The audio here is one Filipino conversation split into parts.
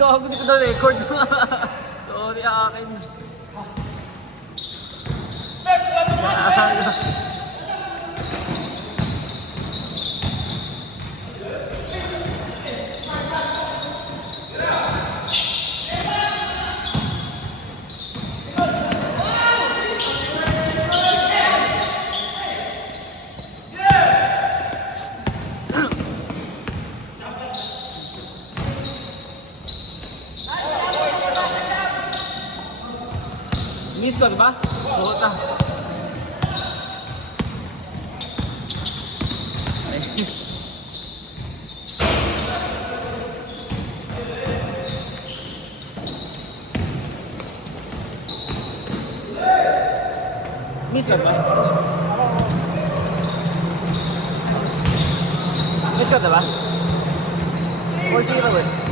gago, hindi ko na-record. Sorry akin. Miss ko, diba? Bukot na. Miss ko, diba? Miss ko, diba? 4-0 eh.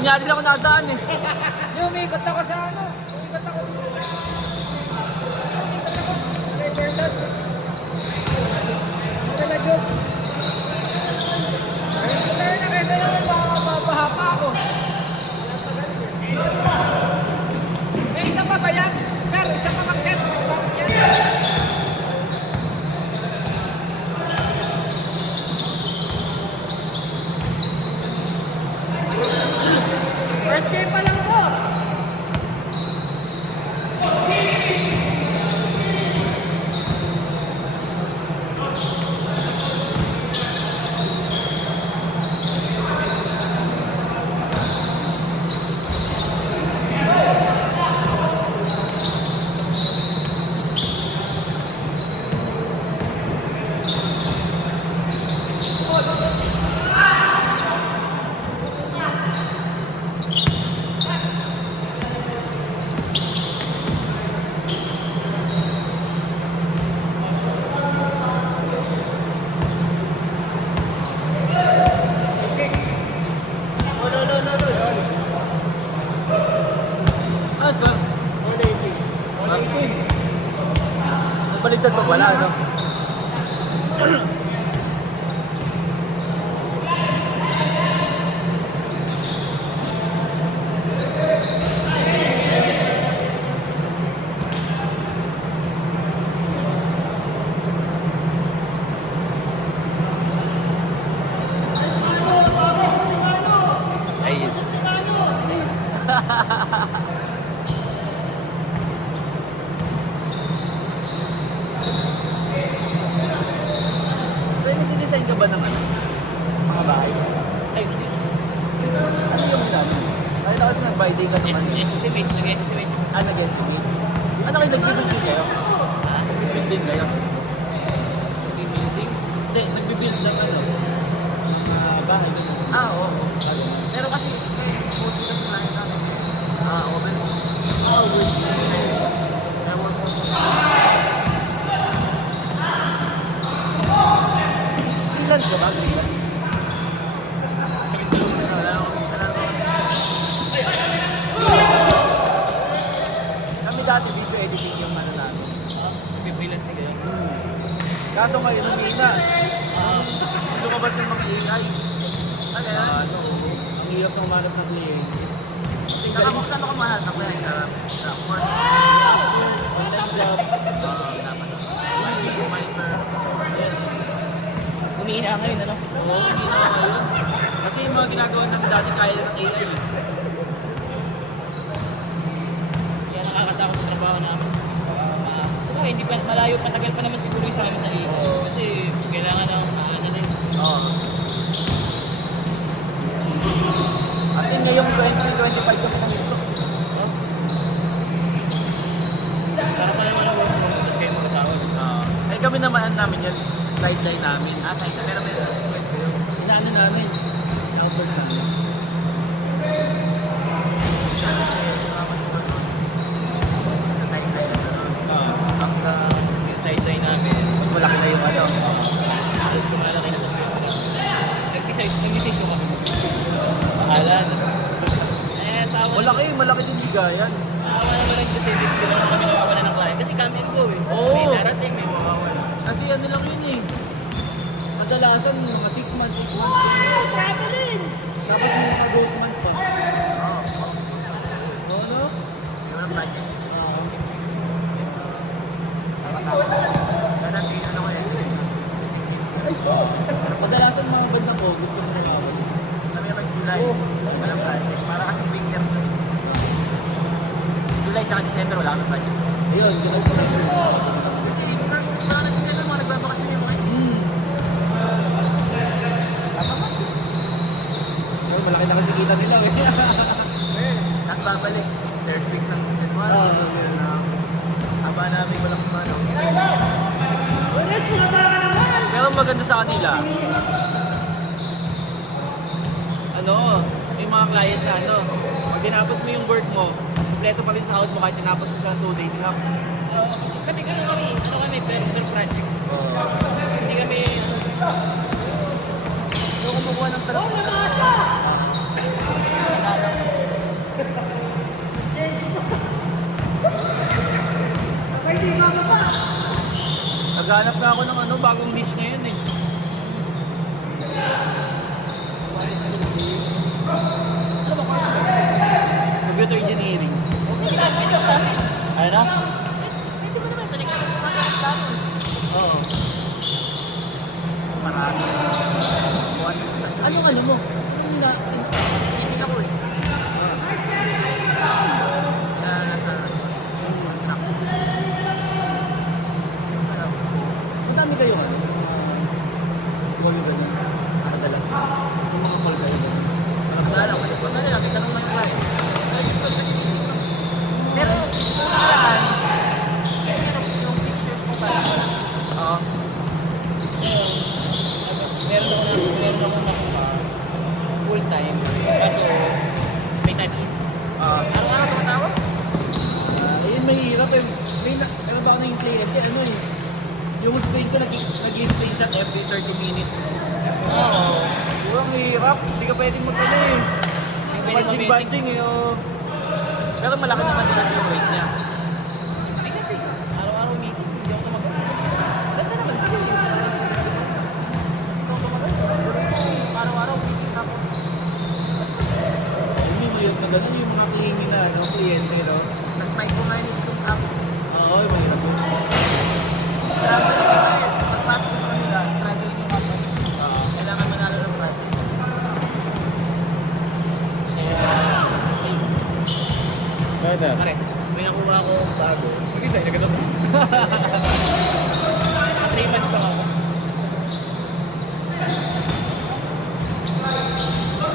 Doon nga din ako nadaan eh. Yung umikot ako sa ano. Umikot ako. Reverted. Wala joke. Ayun na kaysa naman mababaha pa ako. May isa pa ba yan? Pero isa pa mag-set. First game pa lang ako. Ah, score. 180. Baligtad pa wala, no? Ayun. Pero nag-design ka ba ng ano? Mga bahay? Ay, hindi. Ano yung ano? Nakita kasi nag-buy day ka naman. Estimate, nag-estimate. Ah, nag-estimate. Ano kayo nag-build din kayo? Ha? Nag-build din kayo? Nag-building? Hindi, nag-build ng ano? Mga bahay. Ah, oo. Pero kasi, mostly kasi nakita ko. Ah, open. Oh, good. Ewan ko. Freelance ka ba? Freelance? Kami dati video editing yung ano namin. Nag-freelance na kayo? Kaso ngayon, hindi na. Lumabas yung mga AI. Ano yan? Ano? Ang hirap ng manap ng kliyente. Saan ako mahanap ako yan? Sa work. Online job. Minder. Umihina ngayon, ano? Oo, hindi na ngayon. Kasi yung mga ginagawa namin dati kaya ng AI. Kaya nakakatakot sa trabaho namin. Hindi pa, malayo pa, tagal pa naman siguro yung sa amin sa iyo. Kasi kailangan ng ano na yun. Oo. Kasi ngayong 2025 kami kami ito. Para pa naman ang work from home, tapos kayo mag-asawa. Eh kami naman ano namin yan, sideline namin. Ah, sideline. Pero may Sa ano namin? Outsource namin. sa sideline. Yung side-side namin. Mas malaki na yung ano. Tapos kumalaki na sa nag-decision kami. Pangalan. Eh, asawa. Malaki din bigayan. Asawa naman lang kasi hindi ko lang kami nawawala ng client. Kasi kami go eh. Oo. May darating, may mawawala. Kasi ano lang yun eh. Kadalasan mga 6 months, 8 months. Traveling! Tapos may mga ghost month pa. Oo. No, no? Yung budget. Kaya natin ano ko eh. Ay, stop! Kadalasan mga bandang August kami nakawal. Kami naman July. Walang budget. Para kasi winter to eh. July tsaka December wala kami budget. Ayun, ganun pa rin. Kasi first week na December mga nagbabakasyon yung mga Tama ba? Pero malaki na kasi kita nila eh. Tapos babalik. Third week ng January. Oo. Haba namin walang ano. Pero maganda sa kanila. Ano, may mga client na ano, pag tinapos mo yung work mo, kompleto pa rin sa house mo kahit tinapos mo sa 2 days lang. Kasi ano kami, personal project. Hindi kami, So kumukuha ng talong. Naghanap na ako ng ano, bagong niche ngayon eh. Ano ba course mo? Computer engineering. Okay, sabi ito sa amin. Ayun na? Hindi mo naman sa likod. Masarap tayo. Oo. Marami. Buwan sa chat. Anong ano mo? Anong na... Hindi ako eh. Na nasa construction. Masarap. Madami kayo ano? Call yung ganun. Madalas. Yung mga call kayo ganun. Wala ko. Wala na lang. May tanong lang pa eh. Pero, saan? Kasi yung 6 years ko pa. Oo. Meron ako nakuha full time. Kaso may time. Araw-araw tumatawag? Ayun, mahirap eh. Ano ba ako na yung client eh? Ano eh? Yung screen ko nag-i-play siya every 30 minutes. Oo. Ang hirap. Hindi ka pwedeng mag-ano eh. Hindi pwedeng Banding-banding eh. Oh. Pero malaki naman din yung weight niya. Araw-araw meeting. Hindi ako tumagawa. Ganda naman. Kasi kung tumatawag, araw-araw meeting ako. Yung weird na ganun, yung mga clingy na ano, kliyente, no? Nag-micromanage yung app. Oo, yung mahirap yun. Struggle yung app. Pagpasok ko kanila, struggle yung app. Kailangan manalo ng project. Brother. Pare, may nakuha ako bago. Mag-isa, nagano mo. 3 months pa ako.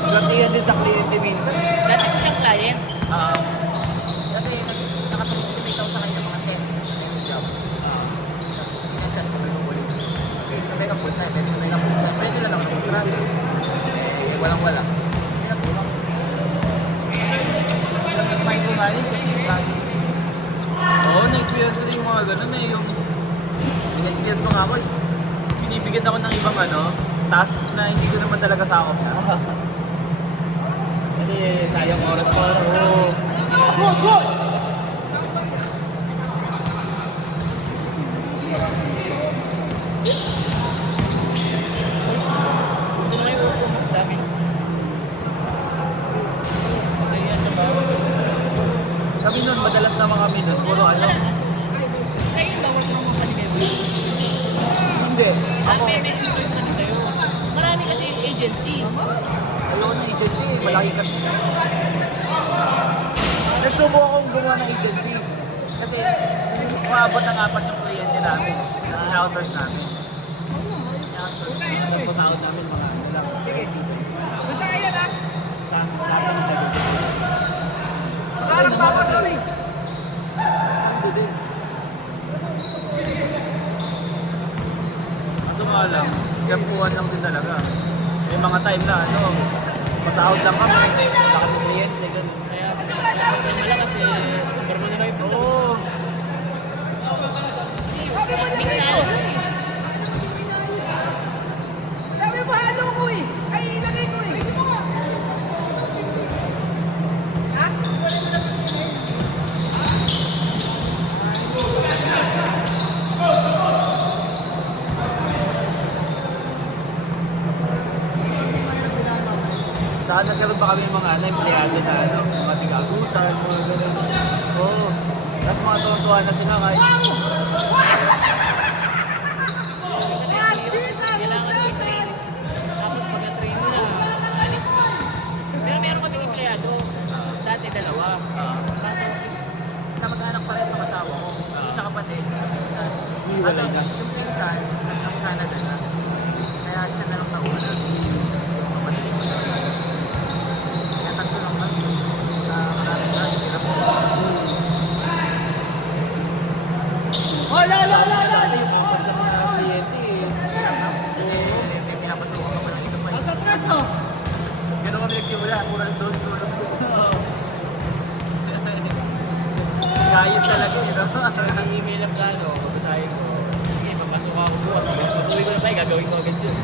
Gantiyan din sa kliyente minsan. Dati ko siyang client. Dati, nakapag-estimate ako sa kanya mga 10 job. Sinachat ko na yung ulit. Kasi sabay ka full time, sabay ka full time. Pwede na lang ako contract. Walang-wala. Hindi na kulang. Micromanage kasi struggle. Oo, na-experience ko din yung mga ganun eh. Yung na-experience ko nga ako, binibigyan ako ng ibang ano, task na hindi ko naman talaga sakop na. Kasi sayang oras ko. Oo. Gusto na yung upo mo. Dami. Kaya sa bago. Kami nun, madalas naman kami nun. Puro ano. Kayo ba work from home kayo? Hindi. Ako. May influence na kayo. Marami kasi agency. Ayaw ng agency. Malaki kasi. Nagsubo akong gumawa ng agency. Kasi umabot ng 4 yung kliyente namin. Kasi in-outsource namin. Ang pasahod namin mga ano lang. Sige. Basta kaya na. Tapos lahat ng sagot. Parang bawas ulit. Hindi din. Kaso nga lang, kampuhan lang din talaga. May mga time na ano, pasahod lang kami. Sa kami kliyente, ganun. Kaya wala kasi normal na yung punta. Oo. Minsan, Sabi mo halo ko eh. Ay, ilagay ko eh. Ha? Saan nagkaroon pa kami ng mga ano, empleyado na ano, mga tigagutan, mga ganun. Oo. Tapos mga tuwa na sila kahit kailangan mo i-train. Tapos pag-train mo lang, alis mo. Pero meron kaming empleyado. Dati 2. Kaso, Kamag-anak pa rin sa kasawa ko. Isa kapatid, isa pinsan. Hiwalay na. Yung pinsan, ang Canada na. Kaya siya na lang nauna. Kapatid ko na. Kaya tatlo lang kami. Sa Canada na, sila po. dati yung apat na mga kliyente eh. Kasi may pinapasukan ko lang ito pa. Atraso! Ganun kami nagsimula. Pura doon, tulog ko. Gayet talaga eh, no? ang email ang plano, babasahin ko. Sige, papasok ako bukas. Patuloy ko na tayo, gagawin ko agad yun.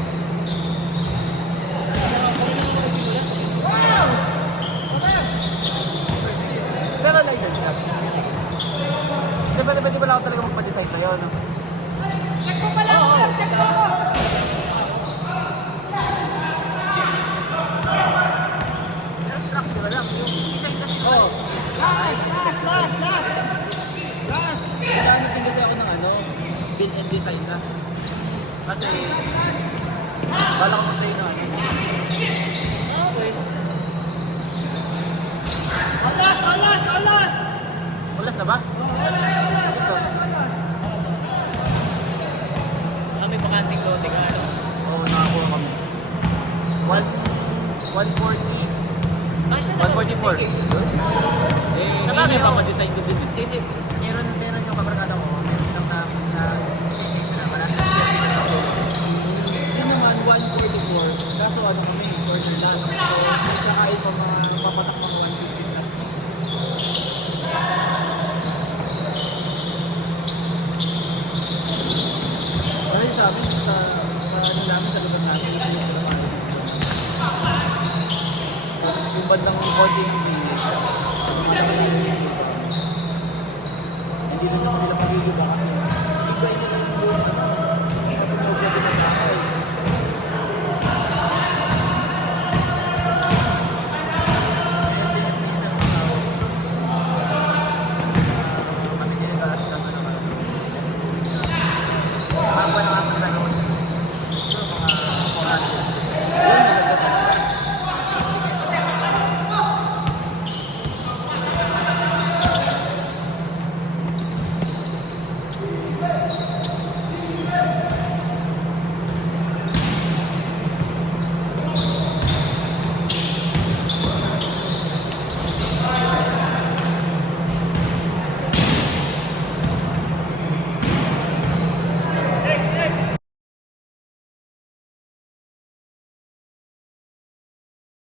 Pero license ka. Di ba ako talaga magpa-design na yun? No? Pero structure lang. Yung design kasi Oo. Last! Kailangan din kasi ako ng ano, build and design na. Kasi, bala ko mag-train na ano. Okay. Alas! Ulas na ba? Gusto? May bakanting lote ka, ano? Oo, nakakuha kami. 140. Kasya na 144. staycation doon. Eh, Sa ngayon bagay, yung oo. mga design ko din eh. Hindi, meron yung kabarkada ko. Meron silang na staycation na wala na square meter na close. Yun naman, 144. Kaso ano kami, corner lang. So, nagkakain pa mga papatak mga 150 plus. Wala yung sa amin, sa ano namin, sa lugar namin, yung pinagpapalapaan. Yung bandang konti yung hindi na naman nila pag-iiba kasi hindi ba yun yung kasi may problema ng tao eh.